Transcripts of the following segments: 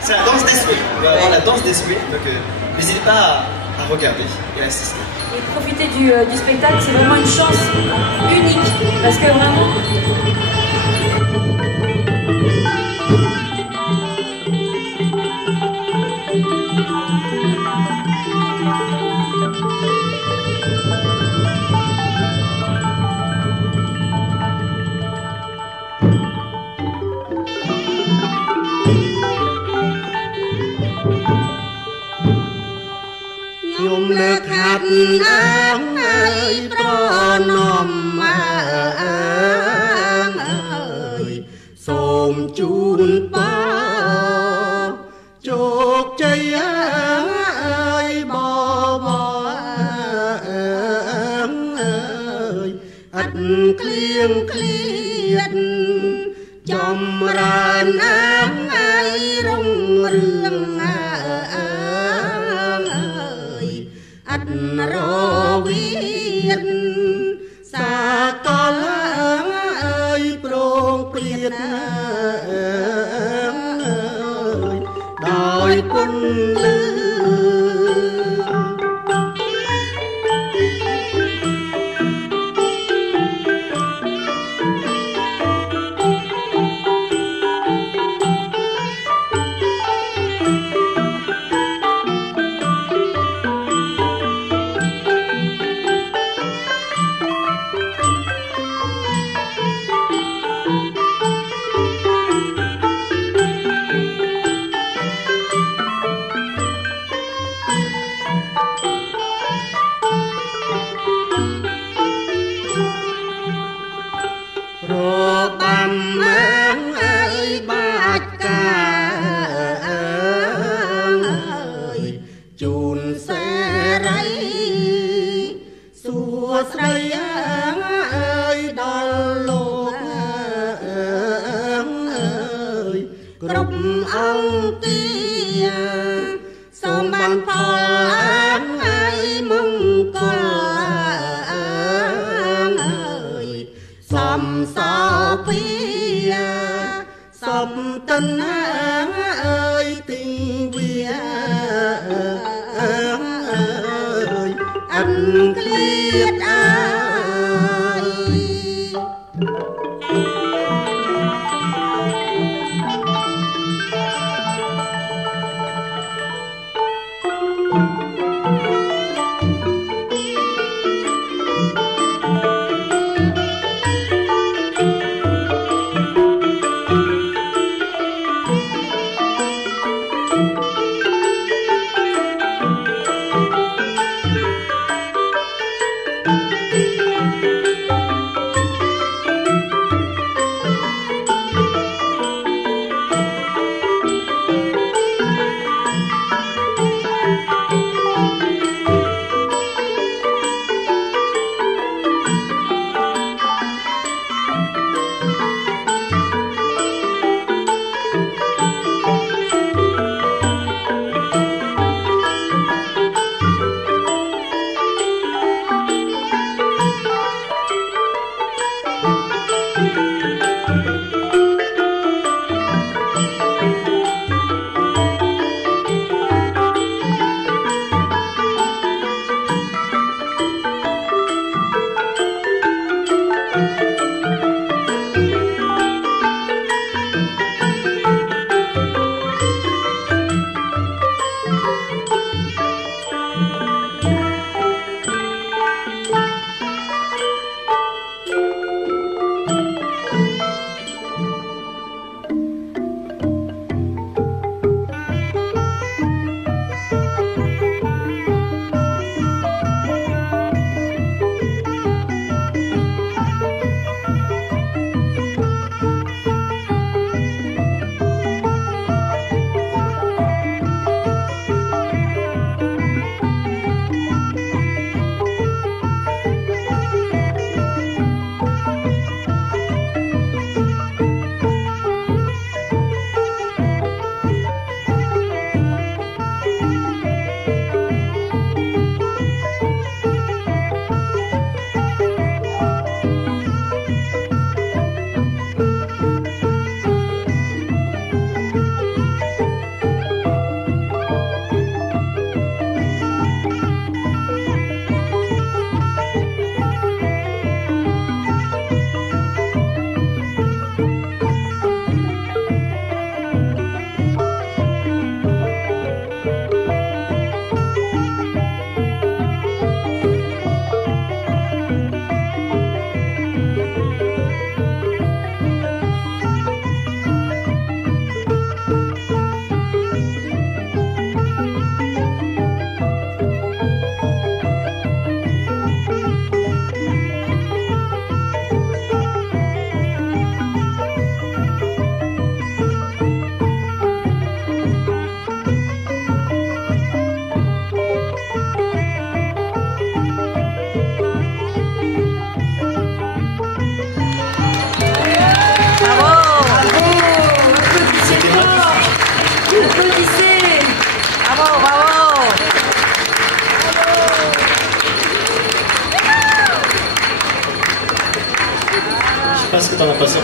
C'est la danse des souhaits. On va avoir la danse des souhaits, donc n'hésitez pas à regarder et à assister. Et profiter du spectacle, c'est vraiment une chance unique, parce que vraiment... Nước hát áng ơi pro nom áng ơi xôm chun pa chok chay áng ơi bò bò áng ơi ắt kliêng kliết chom ran áng ơi rong rương rô viết xa con ơi prong priết ơi đòi quân lư ông tia sông ban phò áng ai mong con ơi sầm sao pia sầm tân áng ơi tình vía ơi anh liệt ai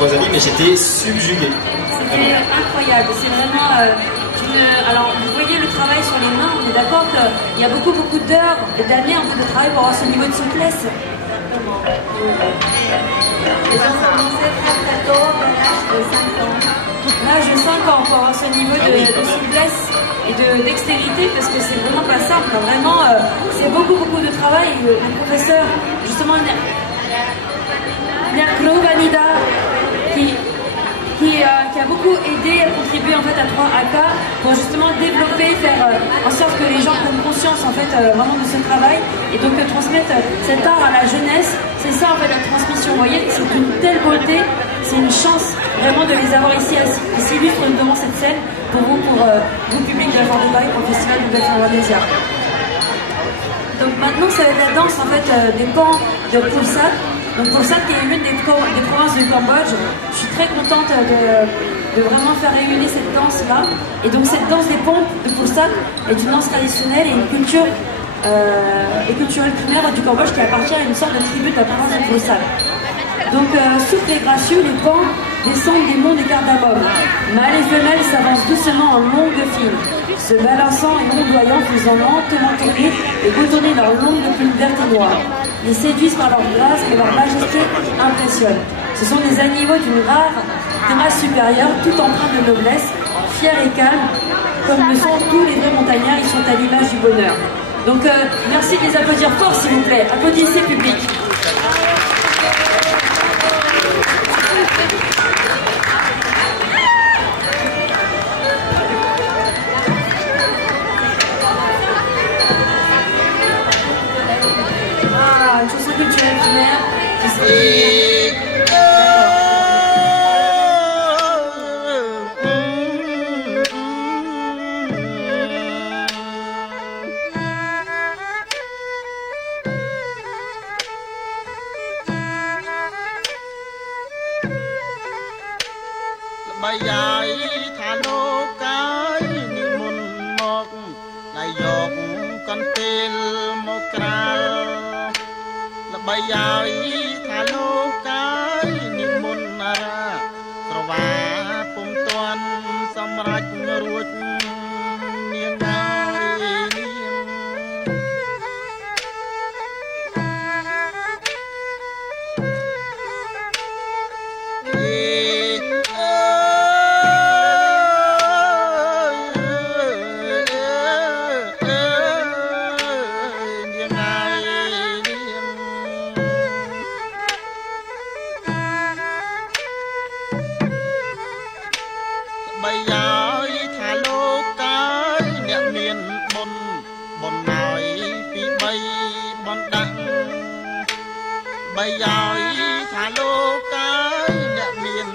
Rosalie, mais j'étais subjugué. C'était incroyable, c'est vraiment alors vous voyez le travail sur les mains, on est d'accord qu'il y a beaucoup d'heures et d'années en fait, de travail pour avoir ce niveau de souplesse. Les gens commençaient très tôt, à l'âge de 5 ans. L'âge de 5 ans pour avoir ce niveau de souplesse et de dextérité, parce que c'est vraiment pas simple, vraiment c'est beaucoup de travail. Le professeur justement Nyakro-Vanida qui a beaucoup aidé à contribuer en fait à 3AK pour justement développer, faire en sorte que les gens prennent conscience en fait vraiment de ce travail et donc transmettre cet art à la jeunesse. C'est ça en fait la transmission. Vous voyez, c'est une telle beauté, c'est une chance vraiment de les avoir ici illustres devant cette scène pour vous public de la Journée de Paris, pour le festival de Belfort-Indonésia. Donc maintenant ça va être la danse en fait des pans de Pulsat. Donc Pulsat qui est l'une des provinces du Cambodge. Je suis très contente de vraiment faire réunir cette danse-là. Et donc cette danse des pompes de Pulsat est une danse traditionnelle et une culture et culturelle primaire du Cambodge qui appartient à une sorte de tribu de la province de Pulsat. Donc souple et gracieux, les pans descendent des monts des cardamome. Mâles et femelles s'avancent doucement en longue file, se balançant et ondoyant, faisant lentement tourner et retourner leurs longues plumes vertes et noires. Les séduisent par leur grâce et leur majesté impressionne. Ce sont des animaux d'une rare grâce supérieure, tout empreints de noblesse, fiers et calmes, comme le sont tous les vrais montagnards, ils sont à l'image du bonheur. Donc merci de les applaudir fort s'il vous plaît. Applaudissez public. Une chanson culturelle primaire qui Bây giờ thả lô cái ni môn mọc lại dọc con tên một cào là bây giờ thả lô cái ni môn ra rồi và bông toàn xăm rạch ruột niềng ai bây giờ thả lô cái niệm miền bồn nói vì bay bồn đặng bây giờ thả lô cái niệm miền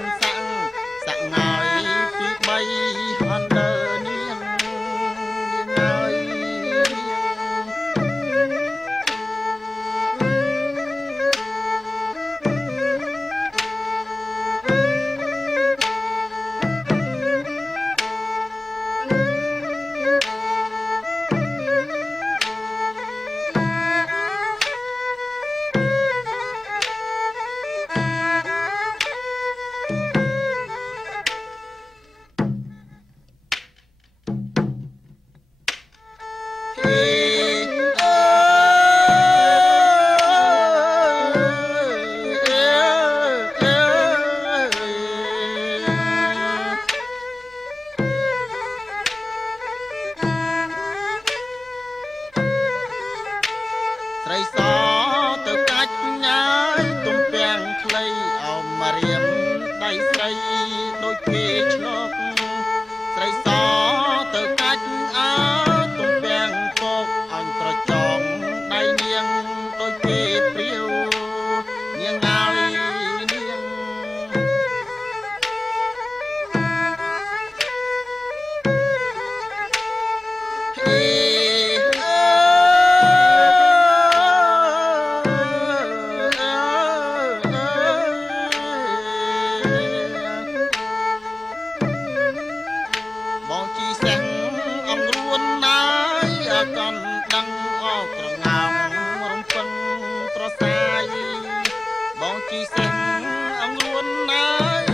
sẵn nói vì bay hòn đờ niên ơi Srei so từ cách nhái tung bèn clay ao mà riêng đầy srei đôi khi chọc Srei so từ cách áo tung bèn cột anh pro chong đầy niềng đôi khi priêu niềng ai niềng Bọn chi sáng ông ruôn nái còn đăng ôក្រងោរំពឹងត្រសាយបងជីsáng ông ruôn nái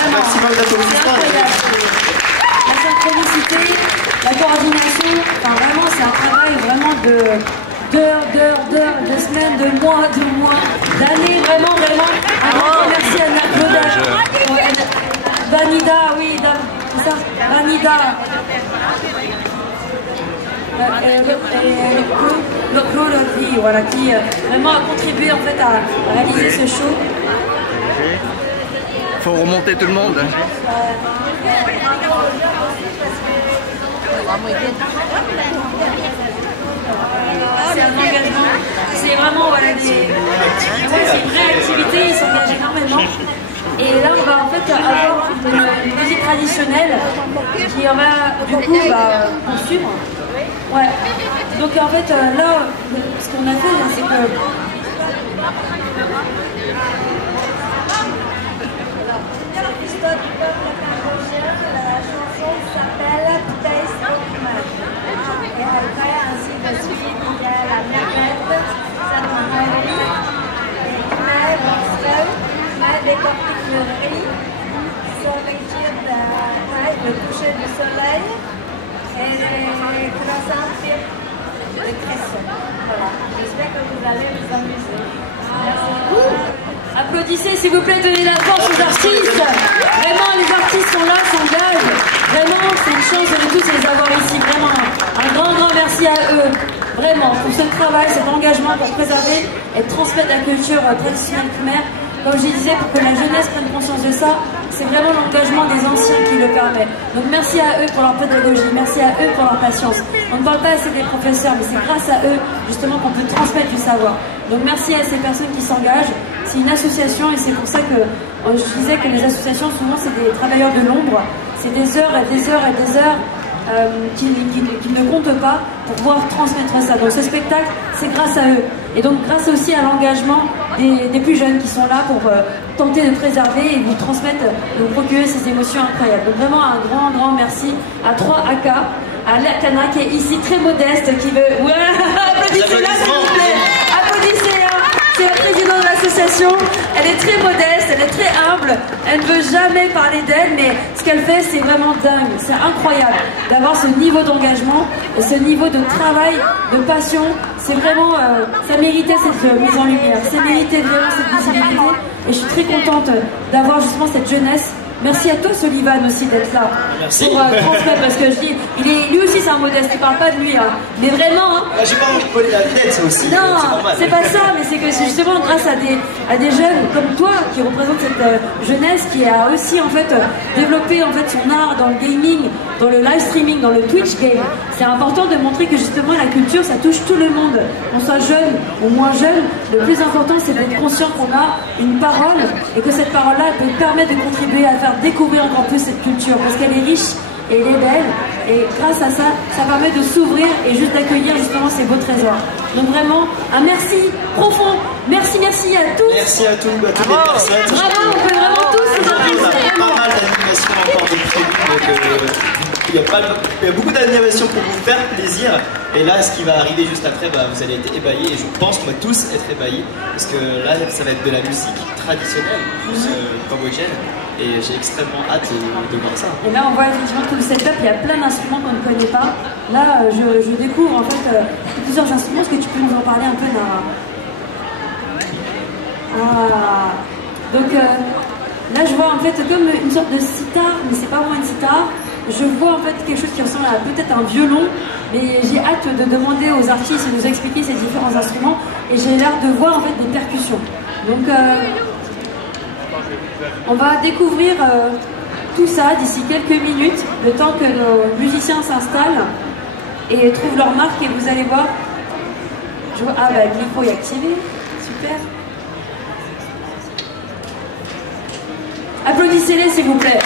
Vraiment. Maximum d'applaudissements. La synchronicité, la coordination, enfin vraiment c'est un travail vraiment d'heures, de semaines, de mois, d'années, vraiment. Un grand merci à Claude, Vanida, oui, c'est ça, Vanida. Et le Claude, voilà, qui vraiment a contribué en fait à réaliser ce show. Faut remonter tout le monde. C'est un engagement, c'est vraiment voilà, c'est une vraie activité, ils s'engagent énormément. Et là on va en fait avoir une musique traditionnelle qui va du coup poursuivre. Ouais. Donc en fait là, ce qu'on a fait, c'est que La chanson s'appelle Taste of Match. Et après, ainsi de suite, il y a la merguez, Samouraï, et Maël Marcel, Maël décortique le riz, Sorriture de Maël, le coucher du soleil, et les croissants de cresson. Voilà. J'espère que vous allez vous amuser. Merci beaucoup. Applaudissez s'il vous plaît, donnez la force aux artistes. Vraiment, les artistes sont là, s'engagent. Vraiment, c'est une chance de nous tous les avoir ici. Vraiment, un grand merci à eux. Vraiment, pour ce travail, cet engagement pour préserver et transmettre la culture traditionnelle khmer. Comme je disais, pour que la jeunesse prenne conscience de ça, c'est vraiment l'engagement des anciens qui le permet. Donc merci à eux pour leur pédagogie, merci à eux pour leur patience. On ne parle pas assez des professeurs, mais c'est grâce à eux justement qu'on peut transmettre du savoir. Donc merci à ces personnes qui s'engagent. C'est une association et c'est pour ça que je disais que les associations souvent c'est des travailleurs de l'ombre. C'est des heures et des heures et des heures qui ne comptent pas pour pouvoir transmettre ça. Donc ce spectacle, c'est grâce à eux. Et donc grâce aussi à l'engagement des plus jeunes qui sont là pour tenter de préserver et vous transmettre, de vous procurer ces émotions incroyables. Donc vraiment un grand merci à 3AK, à Lakana qui est ici très modeste, qui veut... Ouais, applaudissez-la s'il vous plaît. Applaudissez, hein. C'est la présidente de l'association, elle est très modeste, elle est très humble, elle ne veut jamais parler d'elle, mais ce qu'elle fait c'est vraiment dingue, c'est incroyable d'avoir ce niveau d'engagement, ce niveau de travail, de passion, c'est vraiment, ça méritait cette mise en lumière, ça méritait vraiment cette visibilité, et je suis très contente d'avoir justement cette jeunesse. Merci à toi, Solivan, aussi d'être là. Merci. Pour transmettre, parce que je dis, lui aussi c'est un modeste, il parle pas de lui, hein. Mais vraiment. Hein, j'ai pas envie de coller la tête aussi. Non, c'est pas ça, mais c'est que c'est justement grâce à des jeunes comme toi qui représentent cette jeunesse qui a aussi en fait développé en fait son art dans le gaming, dans le live streaming, dans le Twitch game. C'est important de montrer que justement la culture ça touche tout le monde, qu'on soit jeune ou moins jeune. Le plus important c'est d'être conscient qu'on a une parole et que cette parole-là peut permettre de contribuer à faire découvrir encore plus cette culture parce qu'elle est riche et elle est belle et grâce à ça, ça permet de s'ouvrir et juste d'accueillir justement ces beaux trésors. Donc vraiment, un merci profond, merci à tous. Merci à toutes les personnes. Bravo, on peut vraiment tous on a pas mal d'animations encore de prévues, donc il y a beaucoup d'animations pour vous faire plaisir. Et là, ce qui va arriver juste après, vous allez être ébahis et je pense qu'on va tous être ébahis parce que là, ça va être de la musique traditionnelle, plus cambodgienne. Et j'ai extrêmement hâte de voir ça. Et là, on voit effectivement tout le setup, il y a plein d'instruments qu'on ne connaît pas. Là, je découvre en fait plusieurs instruments. Est-ce que tu peux nous en parler un peu, Nara? Donc là, je vois en fait comme une sorte de sitar, mais c'est pas vraiment une sitar. Je vois en fait quelque chose qui ressemble à peut-être un violon, mais j'ai hâte de demander aux artistes de nous expliquer ces différents instruments. Et j'ai l'air de voir en fait des percussions. Donc on va découvrir tout ça d'ici quelques minutes, le temps que nos musiciens s'installent et trouvent leur marque et vous allez voir. Le micro est activé, super. Applaudissez-les s'il vous plaît.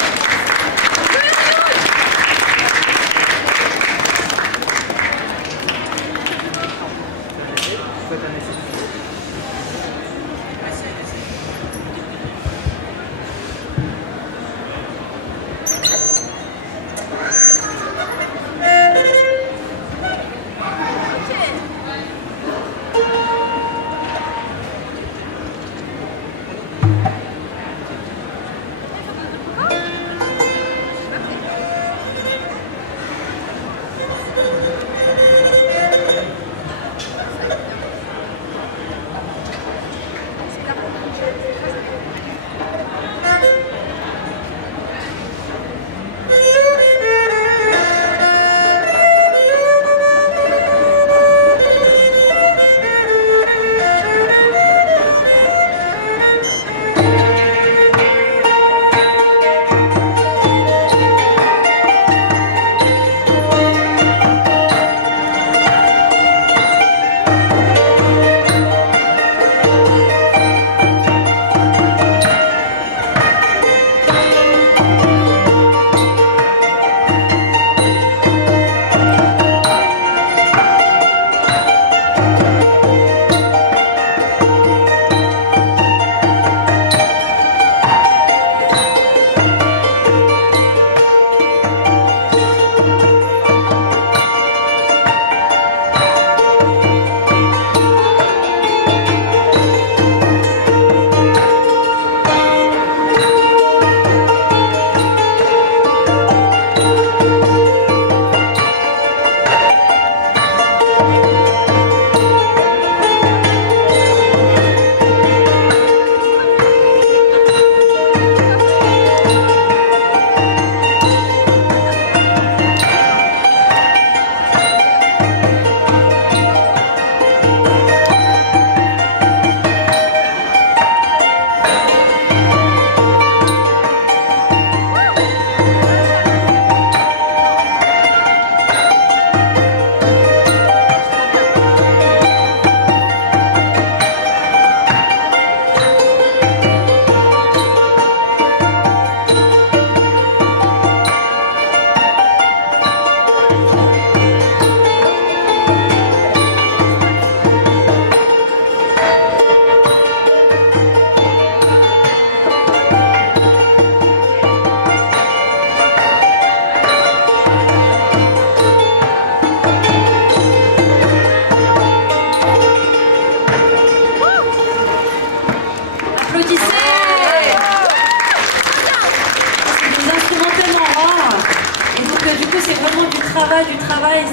travail,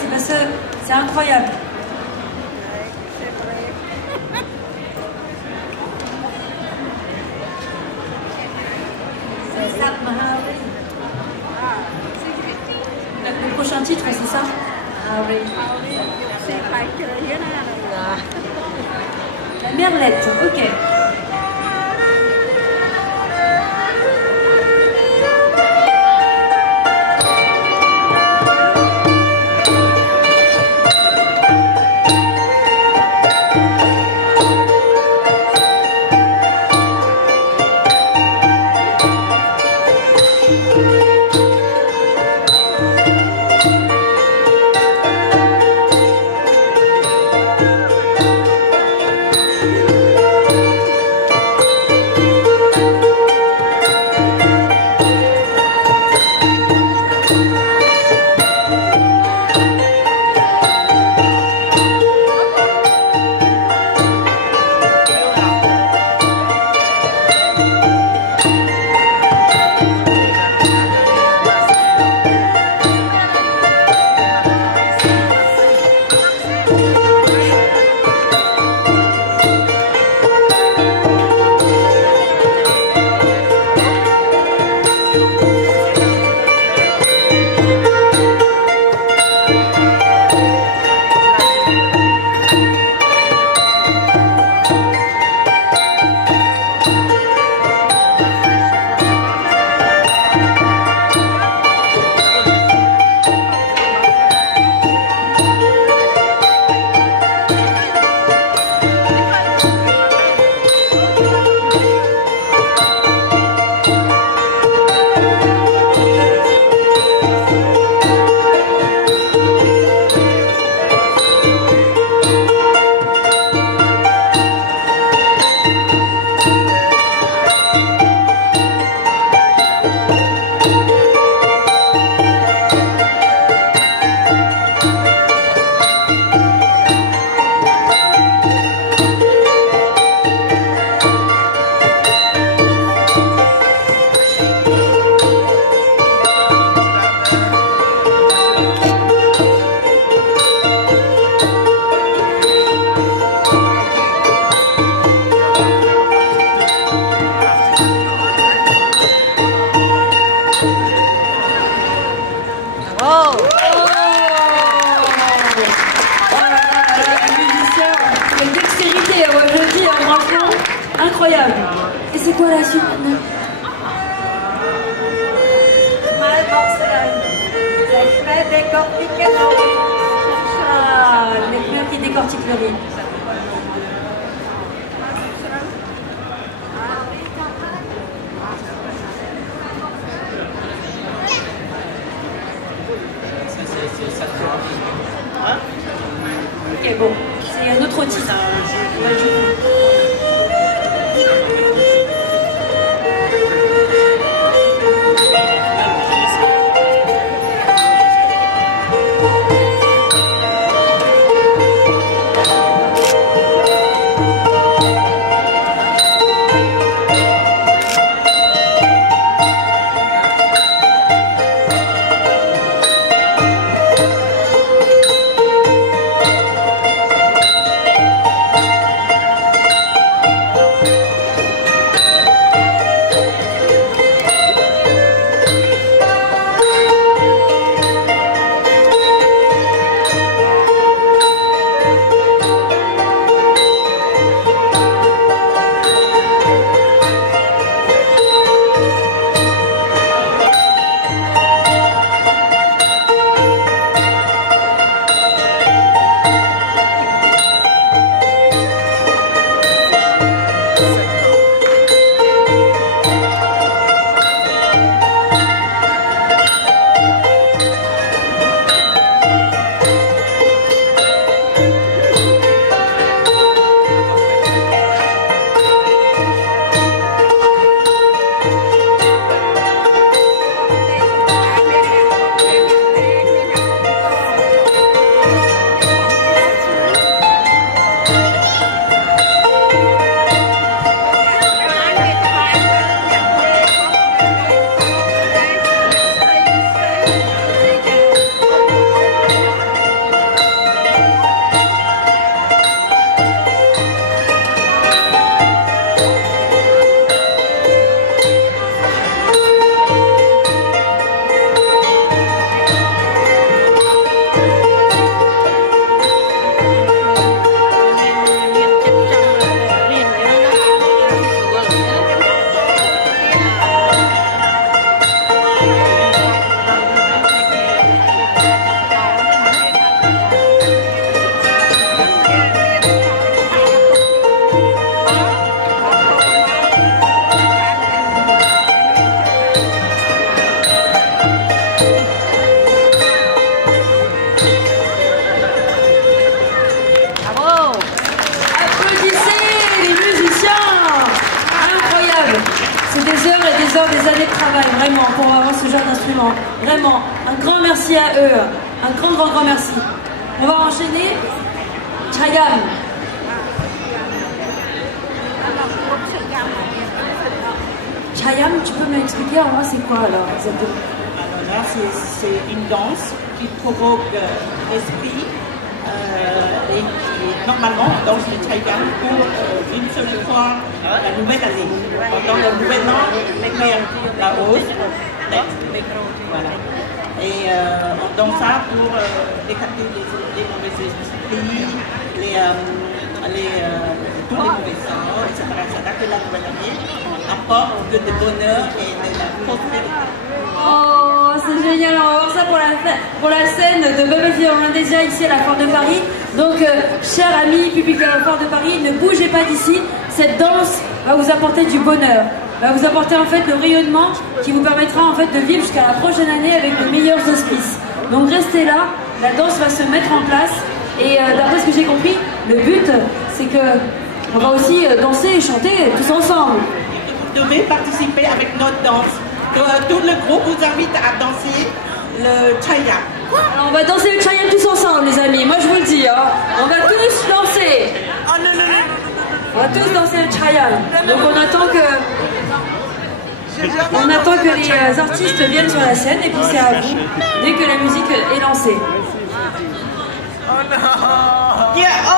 c'est incroyable. Le prochain titre, c'est ça? La merlette, ok. Incroyable. Et c'est quoi la suite maintenant? Ah, les fleurs qui décortiquent le riz. Ok, bon, c'est un autre titre. joueurs d'instruments. Vraiment, un grand merci à eux. Un grand merci. On va enchaîner. Chayam. Chayam, tu peux m'expliquer en moi c'est quoi alors exactement? Alors là, c'est une danse qui provoque l'esprit et qui, normalement, on danse le Chayam pour une seule fois la nouvelle année. Pendant le nouvel an, faire la hausse, voilà. Et on danse ça pour écarter les mauvais esprits, tous les mauvais sorts, etc. Que la nouvelle année apporte que de bonheur et de la prospérité. Oh, c'est génial, on va voir ça pour la scène de Bubble Finlandesia ici à la Foire de Paris. Donc, chers amis, public de la Foire de Paris, ne bougez pas d'ici. Cette danse va vous apporter du bonheur, va vous apporter en fait le rayonnement qui vous permettra en fait de vivre jusqu'à la prochaine année avec les meilleurs auspices. Donc restez là, la danse va se mettre en place et d'après ce que j'ai compris, le but c'est que on va aussi danser et chanter tous ensemble. Vous devez participer avec notre danse. Tout le groupe vous invite à danser le Chayam. Alors on va danser le Chayam tous ensemble les amis, moi je vous le dis, hein. On va tous danser. Oh non, non, non. On va tous danser le Chayam. Donc on attend que les artistes viennent sur la scène et puis c'est à vous dès que la musique est lancée. Oh non. Yeah, oh.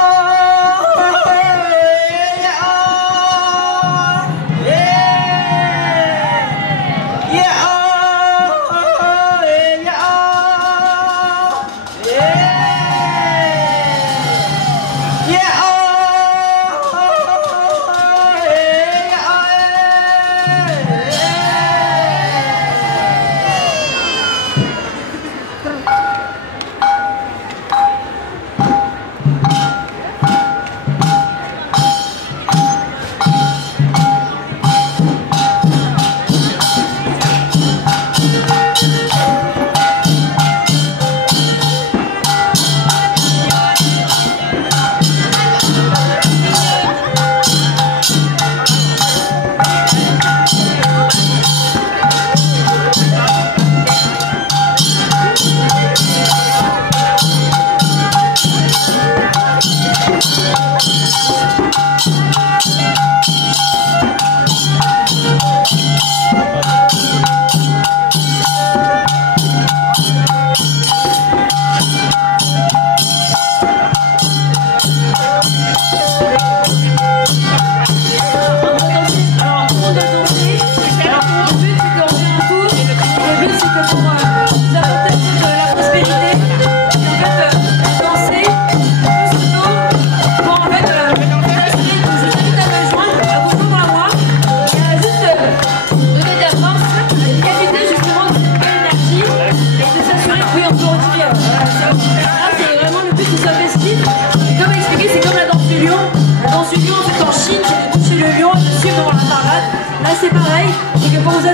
C'est pareil, c'est que pour vous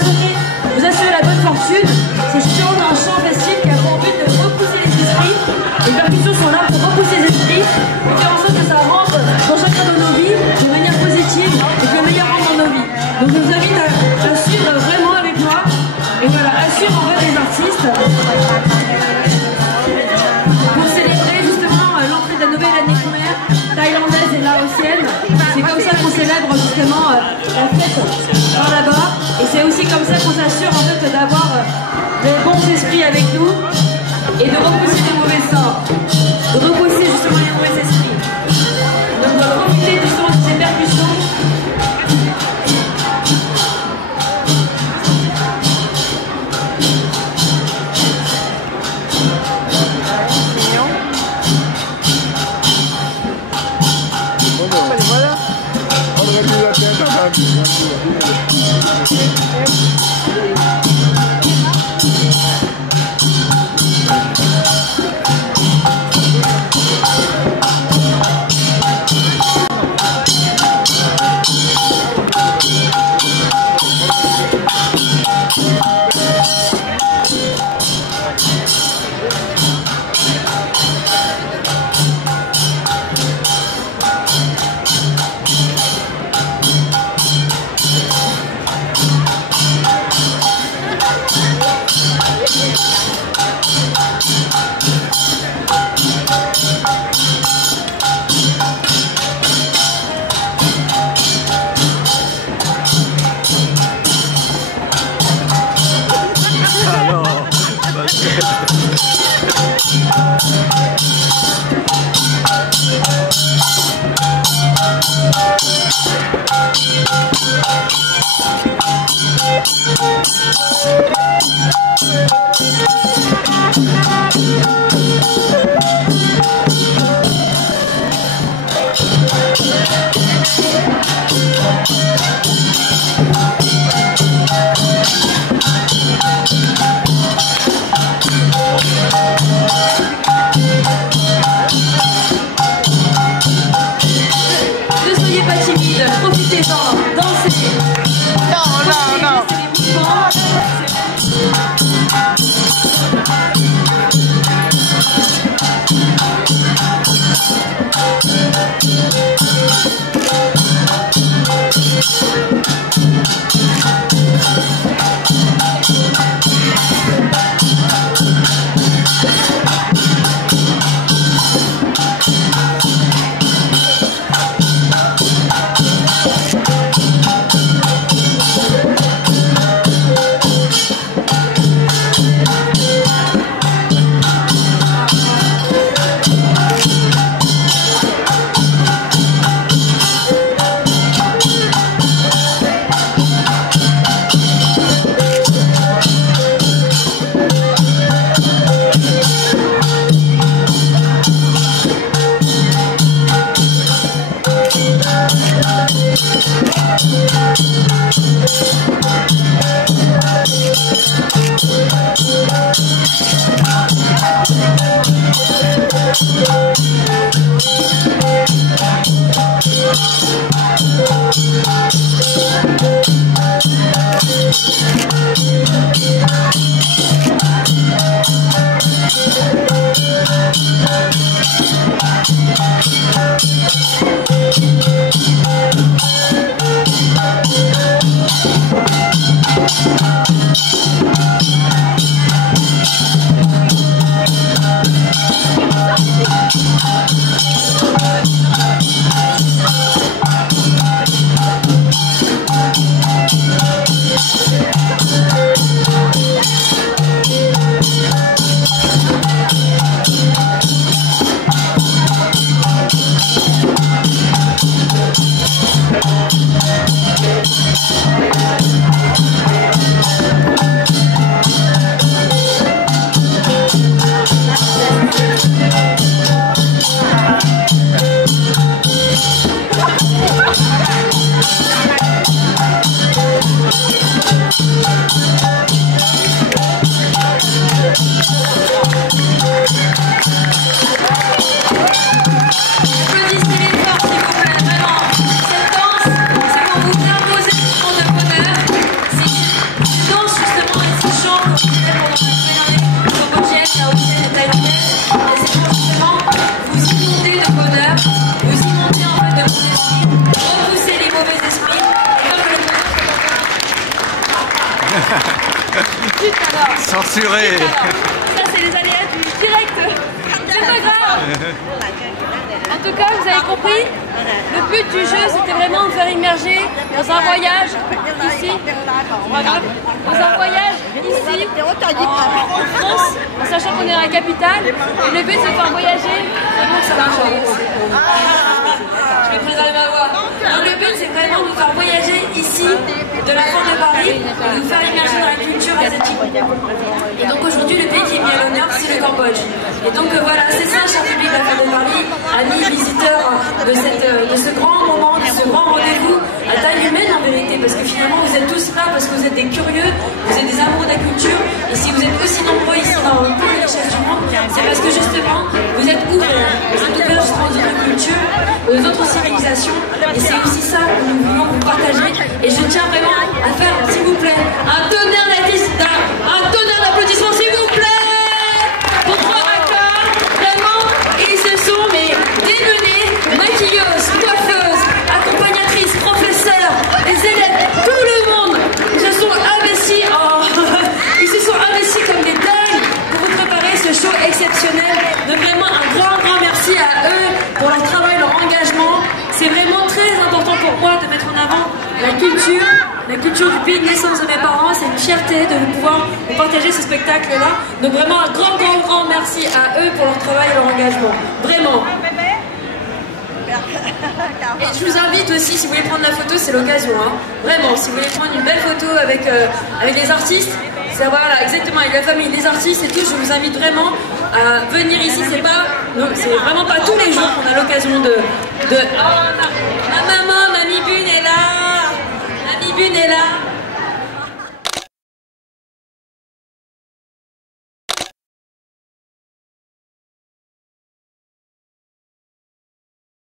assurer la bonne fortune, c'est justement un chant festif qui a pour but de repousser les esprits. Les percussions sont là pour repousser les esprits, pour faire en sorte que ça rentre dans chacun de nos vies de manière positive et que le meilleur rentre dans nos vies. Donc je vous invite à suivre vraiment avec moi et voilà, à suivre en fait les artistes pour célébrer justement l'entrée de la nouvelle année lunaire thaïlandaise et laotienne. C'est comme ça qu'on célèbre justement la fête par là-bas. Et c'est aussi comme ça qu'on s'assure en fait d'avoir des bons esprits avec nous et de repousser les mauvais sorts. De repousser justement les mauvais esprits. Donc on va profiter justement de ces percussions. Alors, Ne soyez pas timide, profitez-en, dansez. Non. C'est les mouvements. Censuré. Ça, c'est les aléas du direct. C'est pas grave. En tout cas, vous avez compris, le but du jeu, c'était vraiment de vous faire immerger dans un voyage ici. C'est pas grave. Dans un voyage ici, en France, en sachant qu'on est dans la capitale. Et le but, c'est de faire voyager. C'est bon, ça marche. Je vais préserver ma voix. Donc, le but, c'est vraiment de vous faire voyager ici, de la Porte de Paris, et de vous faire immerger dans la culture asiatique. Et donc aujourd'hui, le pays qui est mis à l'honneur, c'est le Cambodge. Et donc voilà, c'est ça, cher public de la Fête de Paris, amis visiteurs de ce grand moment, de ce grand rendez-vous à taille humaine en vérité, parce que finalement vous êtes tous là parce que vous êtes des curieux, vous êtes des amoureux de la culture, et si vous êtes aussi nombreux ici dans toutes les richesses du monde, c'est parce que justement vous êtes ouverts justement aux autres cultures, aux autres civilisations, et c'est aussi ça que nous voulons vous partager. Et je tiens vraiment à faire, s'il vous plaît, un tonnerre d'applaudissements, s'il vous plaît, pour 3 acteurs, vraiment, ils se sont démenés, maquilleuses, coiffeuses, accompagnatrices, professeurs, les élèves, tout le monde, ils se sont investis comme des dingues pour vous préparer ce show exceptionnel. Donc vraiment un grand merci à eux pour leur travail, leur engagement. C'est vraiment très important pour moi de mettre en avant la culture du pays de naissance de mes parents. C'est une fierté de pouvoir vous partager créé ce spectacle-là. Donc vraiment un grand merci à eux pour leur travail et leur engagement. Vraiment. Et je vous invite aussi, si vous voulez prendre la photo, c'est l'occasion. Hein. Vraiment, si vous voulez prendre une belle photo avec les artistes, c'est voilà, exactement, avec la famille des artistes et tout, je vous invite vraiment à venir ici. C'est vraiment pas tous les jours qu'on a l'occasion de... Oh, ma maman, Mamie Bune est là.